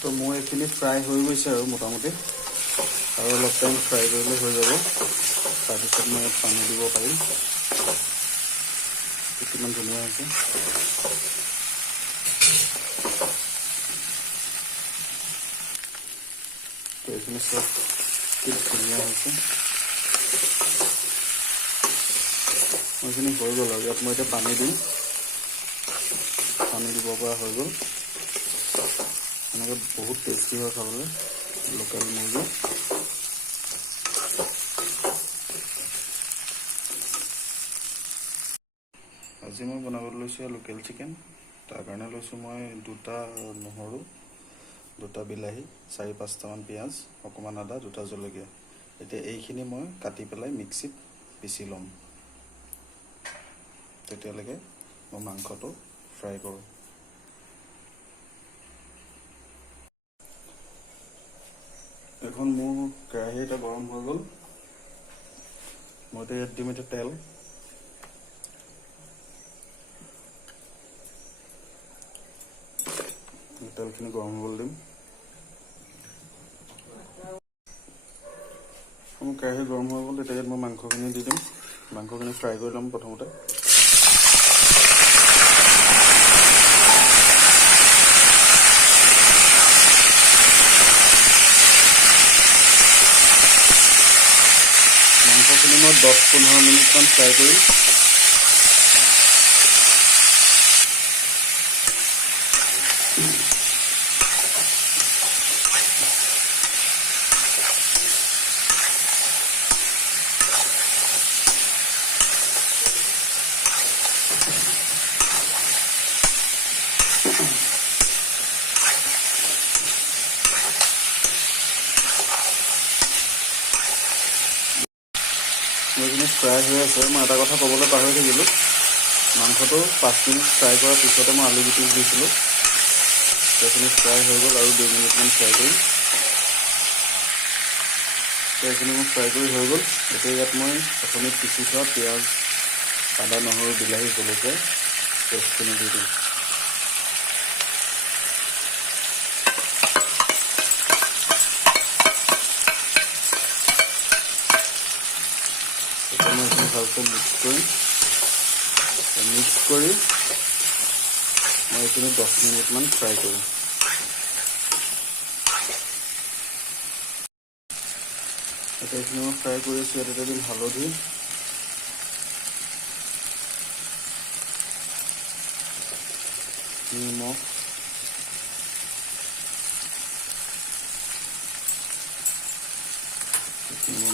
তো মোৰ এইখিনি ফ্ৰাই হৈ গৈছে আৰু মোটামুটি আৰু অলপ টাইম ফ্ৰাই কৰিলে হৈ যাব। তাৰপিছত মই ইয়াত পানী দিব পাৰিম। কিমান ধুনীয়া হৈছে। তো এইখিনি চব কি ধুনীয়া হৈছে। এইখিনি হৈ গ'ল আৰু ইয়াত মই এতিয়া পানী দিম। পানী দিব পৰা হৈ গ'ল। এনেকৈ বহুত টেষ্টি হয় খাবলৈ লোকেল মুৰ্গী। আজি মই বনাবলৈ লৈছোঁ লোকেল চিকেন। তাৰ কাৰণে লৈছোঁ মই 2টা নহৰু, 2টা বিলাহী, 4-5টামান পিঁয়াজ, অকণমান আদা, 2টা জলকীয়া। এতিয়া এইখিনি মই কাটি পেলাই মিক্সিত পিচি ল'ম। তেতিয়ালৈকে মই মাংসটো ফ্ৰাই কৰোঁ। এখন মোৰ কেৰাহী এটা গৰম হৈ গ'ল। মই এতিয়া ইয়াত দিম তেল। তেলখিনি গৰম হ'বলৈ দিম। মোৰ কেৰাহী গৰম হৈ গ'ল। এতিয়া ইয়াত মই মাংসখিনি দি দিম। মাংসখিনি ফ্ৰাই কৰি ল'ম প্ৰথমতে। মাংসখিনি মই 10-15 মিনিটমান ফ্ৰাই কৰিম। এইখিনি ফ্ৰাই হৈ আছে। মই এটা কথা ক'বলৈ পাহৰি থাকিলোঁ। মাংসটো 5 মিনিট ফ্ৰাই কৰাৰ পিছতে মই আলু গুটি দিছিলোঁ। সেইখিনি ফ্ৰাই হৈ গ'ল আৰু 2 মিনিটমান ফ্ৰাই কৰিম। এইখিনি মোৰ ফ্ৰাই কৰি হৈ গ'ল। এতিয়া ইয়াত মই প্ৰথমে পিচি থোৱা পিঁয়াজ, আদা, নহৰু, বিলাহী, জলকীয়া পেষ্টখিনি দি দিম। এতিয়া মই এইখিনি ভালকৈ মিক্স কৰি মই এইখিনি 10 মিনিটমান ফ্ৰাই কৰিম। এতিয়া এইখিনি মই ফ্ৰাই কৰি আছোঁ। ইয়াত দিম হালধি, নিমখ,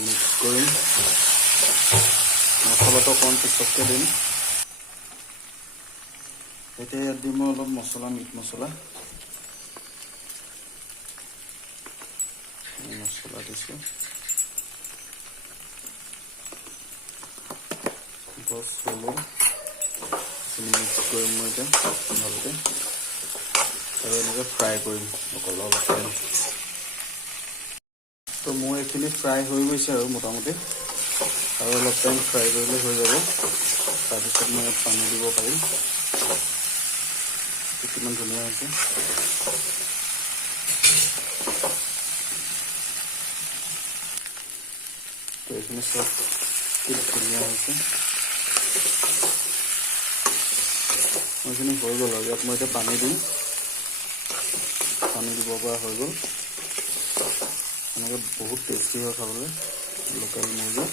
মিক্স কৰিম। মছলাটো অকণমান পিছতকৈ দিম। এতিয়া ইয়াত দিম মই অলপ মছলা, মিট মছলা দিছোঁ। বছ হ'ল। মিক্স কৰিম মই এতিয়া ভালকৈ আৰু এনেকৈ ফ্ৰাই কৰিম অকল অলপ টাইম। তো মোৰ এইখিনি ফ্ৰাই হৈ গৈছে আৰু মোটামুটি আৰু অলপ টাইম ফ্ৰাই কৰিলে হৈ যাব। তাৰপিছত মই ইয়াত পানী দিব পাৰিম। কিমান ধুনীয়া হৈছে। তো এইখিনি চব কি ধুনীয়া হৈছে। এইখিনি হৈ গ'ল আৰু ইয়াত মই এতিয়া পানী দিম। পানী দিব পৰা হৈ গ'ল। এনেকৈ বহুত টেষ্টি হয় খাবলৈ লোকেল মুৰ্গী।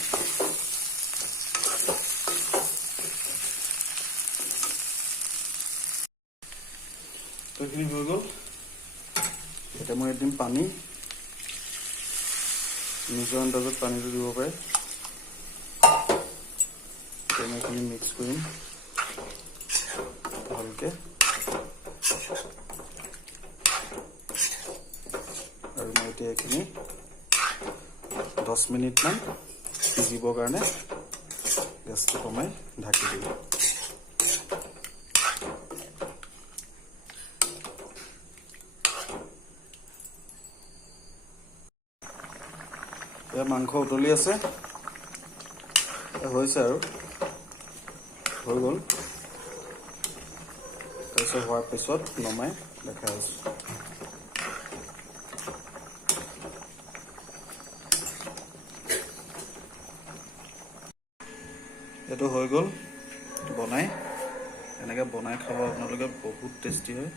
তো এইখিনি হৈ গ'ল। এতিয়া মই দিম পানী। নিজৰ আন্দাজত পানীটো দিব পাৰে। এতিয়া মই এইখিনি মিক্স কৰিম ভালকৈ। আৰু মই এতিয়া এইখিনি 10 মিনিটমান সিজিবৰ কাৰণে গেছটো কমাই ঢাকি দিম। এতিয়া মাংস উতলি আছে। হৈছে আৰু হৈ গ'ল। তাৰপিছত হোৱাৰ পিছত নমাই দেখাই আছোঁ। এইটো হৈ গ'ল বনাই, এনেকৈ বনাই খাব আপোনালোকে, বহুত টেষ্টি হয়।